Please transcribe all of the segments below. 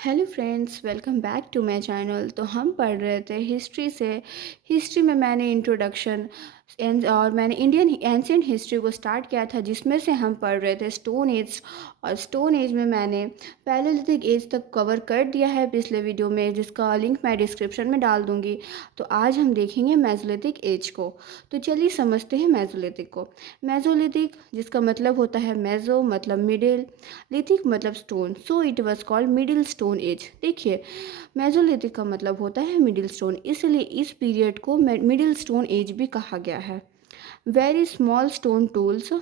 Hello friends, welcome back to my channel. तो हम पढ़ रहे थे हिस्ट्री में मैंने इंट्रोडक्शन और मैंने इंडियन एंशियंट हिस्ट्री को स्टार्ट किया था, जिसमें से हम पढ़ रहे थे स्टोन एज। और स्टोन एज में मैंने पैलेलिथिक एज तक कवर कर दिया है पिछले वीडियो में, जिसका लिंक मैं डिस्क्रिप्शन में डाल दूँगी। तो आज हम देखेंगे मेसोलिथिक एज को। तो चलिए समझते हैं मेसोलिथिक को। मेसोलिथिक जिसका मतलब होता है मेसो मतलब मिडिल, लिथिक मतलब stone, so it was called middle stone age. देखिए, मेसोलिथिक का मतलब होता है मिडिल स्टोन, इसलिए इस पीरियड को मिडिल स्टोन एज भी कहा गया है। Very small stone tools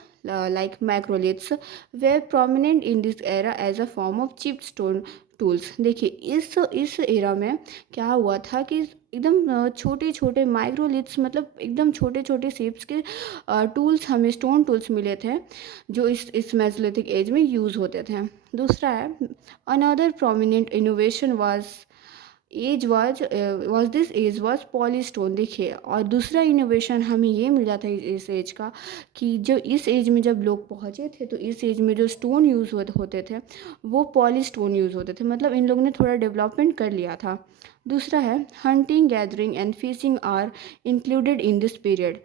like macroliths were prominent in this era as a form of chipped stone tools. देखिए, इस एरा में क्या हुआ था कि एकदम छोटे छोटे माइक्रोलिथ्स मतलब एकदम छोटे छोटे शेप्स के टूल्स, हमें स्टोन टूल्स मिले थे जो इस मेसोलिथिक एज में यूज़ होते थे। दूसरा है, another prominent innovation was this age was polystone. देखिए, और दूसरा इनोवेशन हमें ये मिला था इस एज का कि जो इस एज में जब लोग पहुँचे थे, तो इस एज में जो स्टोन यूज़ होते थे वो पॉलीस्टोन यूज़ होते थे, मतलब इन लोगों ने थोड़ा डेवलपमेंट कर लिया था। दूसरा है, hunting, gathering and fishing are included in this period.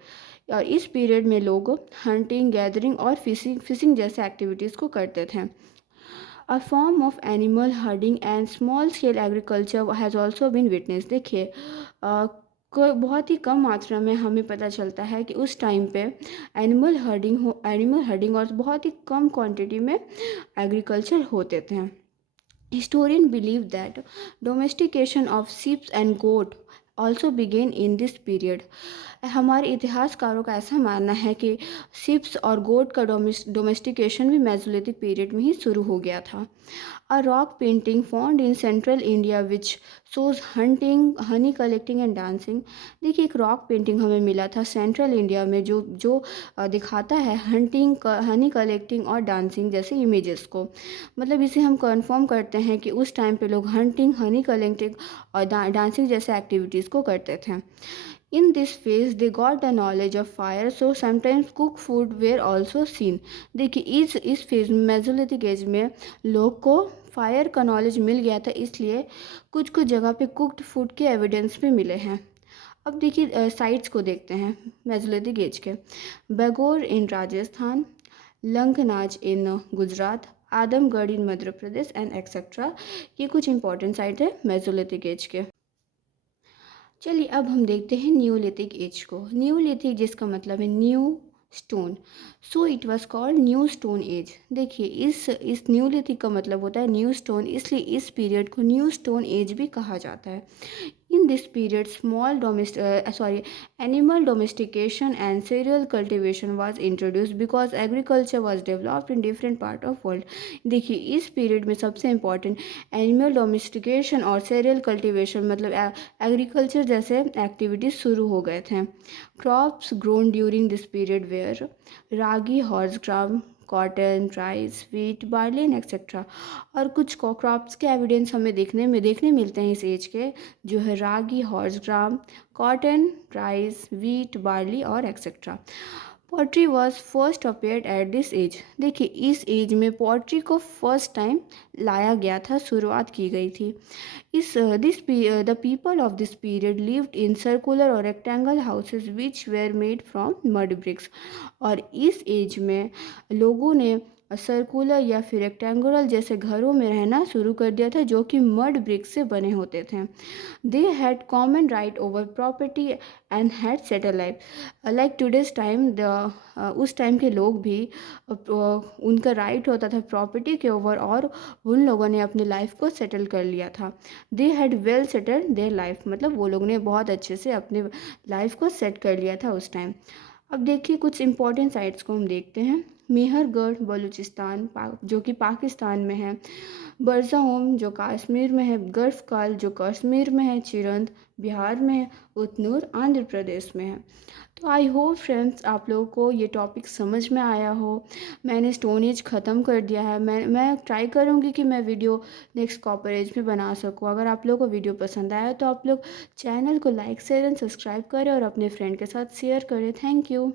इस पीरियड में लोग हंटिंग, गैदरिंग और फिशिंग जैसे एक्टिविटीज़ को करते थे। A form of animal herding and small scale agriculture has also been witnessed। देखिए, बहुत ही कम मात्रा में हमें पता चलता है कि उस टाइम पे एनिमल हर्डिंग और बहुत ही कम क्वांटिटी में एग्रीकल्चर होते थे। Historians believe that domestication of sheep and goat also began in this period। हमारे इतिहासकारों का ऐसा मानना है कि शिप्स और गोट का डोमेस्टिकेशन भी मेसोलिथिक पीरियड में ही शुरू हो गया था। A rock painting found in central India which shows hunting, Honey collecting and dancing. देखिए, एक रॉक पेंटिंग हमें मिला था सेंट्रल इंडिया में जो जो दिखाता है हंटिंग, हनी कलेक्टिंग और डांसिंग जैसे इमेजेस को। मतलब इसे हम कंफर्म करते हैं कि उस टाइम पे लोग हंटिंग, हनी कलेक्टिंग और डांसिंग जैसे एक्टिविटीज़ को करते थे। In this phase, they got the knowledge of fire, so sometimes cooked food were also seen। देखिए, इस फेज में मेसोलिथिक एज में लोग को फायर का नॉलेज मिल गया था, इसलिए कुछ कुछ जगह पे कुक्ड फूड के एविडेंस भी मिले हैं। अब देखिए, साइट्स को देखते हैं मेसोलिथिक एज के। बेगोर इन राजस्थान, लंकनाज इन गुजरात, आदमगढ़ इन मध्य प्रदेश एंड एक्सेट्रा। ये कुछ इंपॉर्टेंट साइट है मेसोलिथिक एज के। चलिए, अब हम देखते हैं न्यूलिथिक एज को। न्यूलिथिक जिसका मतलब है new stone, so it was called new stone age. देखिए, इस न्यूलिथिक का मतलब होता है न्यू स्टोन, इसलिए इस पीरियड को न्यू स्टोन एज भी कहा जाता है। In this period, animal domestication and cereal cultivation was introduced because agriculture was developed in different part of world। देखिए, इस पीरियड में सबसे इम्पॉर्टेंट एनिमल डोमेस्टिकेशन और cereal cultivation मतलब एग्रीकल्चर जैसे एक्टिविटीज शुरू हो गए थे। Crops grown during this period were ragi, horse gram, cotton, rice, wheat, barley and etcetera. और कुछ क्रॉप्स के एविडेंस हमें देखने मिलते हैं इस एज के, जो है ragi, horse gram, cotton, rice, wheat, barley और etcetera. Pottery was first appeared at this age. देखिए, इस एज में पॉटरी को फर्स्ट टाइम लाया गया था, शुरुआत की गई थी। The people of this period lived in circular और rectangle houses which were made from mud bricks. और इस एज में लोगों ने सर्कुलर या फिर रेक्टेंगुलर जैसे घरों में रहना शुरू कर दिया था, जो कि मड ब्रिक्स से बने होते थे। They had common right over property and had settle life like today's time. उस टाइम के लोग भी उनका राइट होता था प्रॉपर्टी के ऊपर, और उन लोगों ने अपनी लाइफ को सेटल कर लिया था। They had well settled their life, मतलब वो लोग ने बहुत अच्छे से अपने लाइफ को सेट कर लिया था उस टाइम। अब देखिए, कुछ इंपॉर्टेंट साइट्स को हम देखते हैं। मेहरगढ़ बलूचिस्तान जो कि पाकिस्तान में है, बरज़ाहोम जो कश्मीर में है, गर्फकाल जो कश्मीर में है, चिरंद बिहार में है, उतनूर आंध्र प्रदेश में है। तो आई होप फ्रेंड्स आप लोगों को ये टॉपिक समझ में आया हो। मैंने स्टोन एज ख़त्म कर दिया है। मैं ट्राई करूँगी कि मैं वीडियो नेक्स्ट कॉपर एज में बना सकूँ। अगर आप लोगों को वीडियो पसंद आया तो आप लोग चैनल को लाइक शेयर एंड सब्सक्राइब करें और अपने फ्रेंड के साथ शेयर करें। Thank you.